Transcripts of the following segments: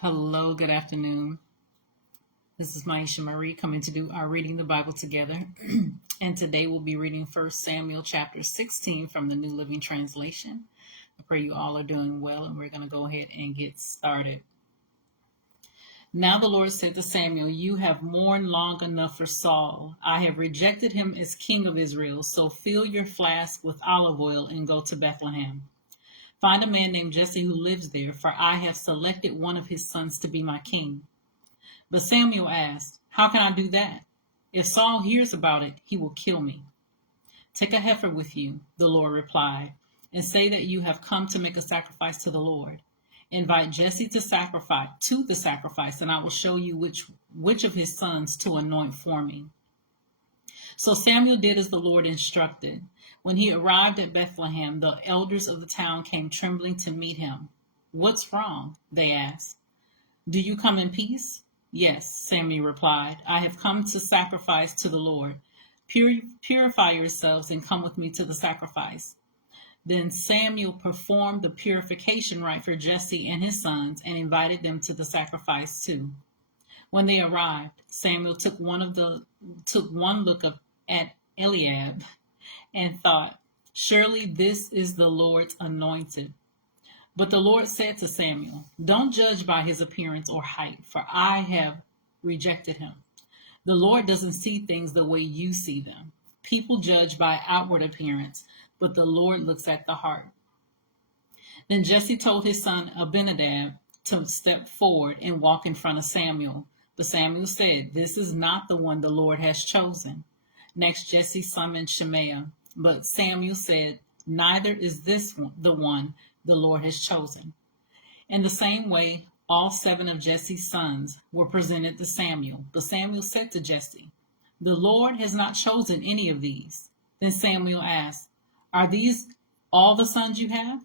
Hello, good afternoon. This is Myesha Marie coming to do our reading the Bible together. And today we'll be reading 1 Samuel chapter 16 from the New Living Translation. I pray you all are doing well, and we're going to go ahead and get started. Now the Lord said to Samuel, "You have mourned long enough for Saul. I have rejected him as king of Israel, so fill your flask with olive oil and go to Bethlehem. Find a man named Jesse who lives there, for I have selected one of his sons to be my king." But Samuel asked, "How can I do that? If Saul hears about it, he will kill me." "Take a heifer with you," the Lord replied, "and say that you have come to make a sacrifice to the Lord. Invite Jesse to the sacrifice, and I will show you which of his sons to anoint for me." So Samuel did as the Lord instructed. When he arrived at Bethlehem, the elders of the town came trembling to meet him. "What's wrong?" they asked. "Do you come in peace?" "Yes," Samuel replied. "I have come to sacrifice to the Lord. Purify yourselves and come with me to the sacrifice." Then Samuel performed the purification rite for Jesse and his sons and invited them to the sacrifice too. When they arrived, Samuel took one look at Eliab and thought, "Surely this is the Lord's anointed." But the Lord said to Samuel, "Don't judge by his appearance or height, for I have rejected him." The Lord doesn't see things the way you see them. People judge by outward appearance, but the Lord looks at the heart. Then Jesse told his son Abinadab to step forward and walk in front of Samuel. But Samuel said, "This is not the one the Lord has chosen." Next, Jesse summoned Shemaiah, but Samuel said, "Neither is this the one the Lord has chosen." In the same way, all 7 of Jesse's sons were presented to Samuel. But Samuel said to Jesse, "The Lord has not chosen any of these." Then Samuel asked, "Are these all the sons you have?"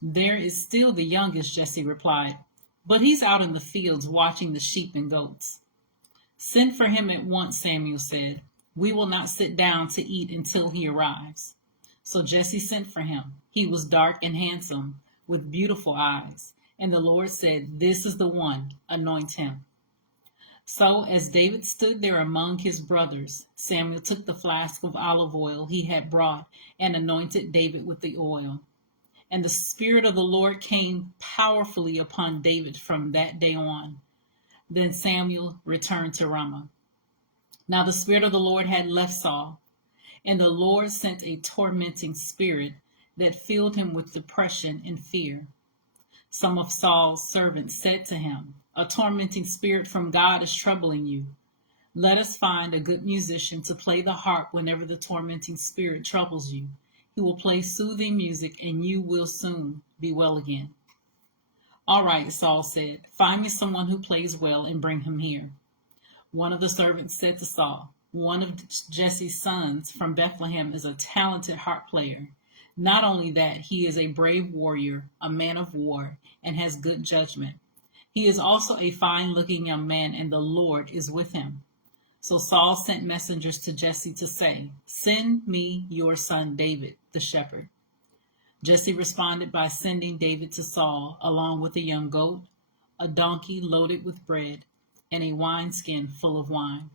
"There is still the youngest," Jesse replied, "but he's out in the fields watching the sheep and goats." "Send for him at once," Samuel said. "We will not sit down to eat until he arrives." So Jesse sent for him. He was dark and handsome, with beautiful eyes. And the Lord said, "This is the one, anoint him." So as David stood there among his brothers, Samuel took the flask of olive oil he had brought and anointed David with the oil. And the Spirit of the Lord came powerfully upon David from that day on. Then Samuel returned to Ramah. Now the Spirit of the Lord had left Saul, and the Lord sent a tormenting spirit that filled him with depression and fear. Some of Saul's servants said to him, "A tormenting spirit from God is troubling you. Let us find a good musician to play the harp whenever the tormenting spirit troubles you. He will play soothing music, and you will soon be well again." "All right," Saul said, "find me someone who plays well and bring him here." One of the servants said to Saul, "One of Jesse's sons from Bethlehem is a talented harp player. Not only that, he is a brave warrior, a man of war, and has good judgment. He is also a fine-looking young man, and the Lord is with him." So Saul sent messengers to Jesse to say, "Send me your son David, the shepherd." Jesse responded by sending David to Saul, along with a young goat, a donkey loaded with bread, and a wineskin full of wine.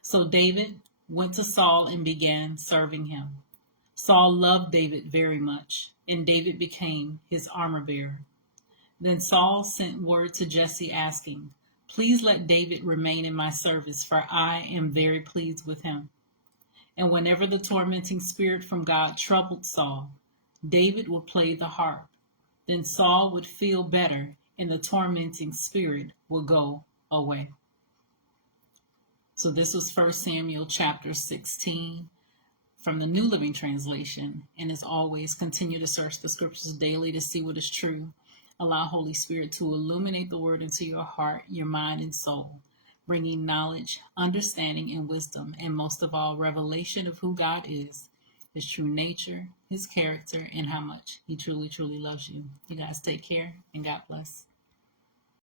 So David went to Saul and began serving him. Saul loved David very much, and David became his armor-bearer. Then Saul sent word to Jesse asking, "Please let David remain in my service, for I am very pleased with him." And whenever the tormenting spirit from God troubled Saul, David would play the harp. Then Saul would feel better, and the tormenting spirit would go away. So this was 1 Samuel chapter 16 from the New Living Translation. And as always, continue to search the scriptures daily to see what is true. Allow Holy Spirit to illuminate the word into your heart, your mind, and soul, bringing knowledge, understanding, and wisdom, and most of all, revelation of who God is, his true nature, his character, and how much he truly, truly loves you. You guys take care, and God bless.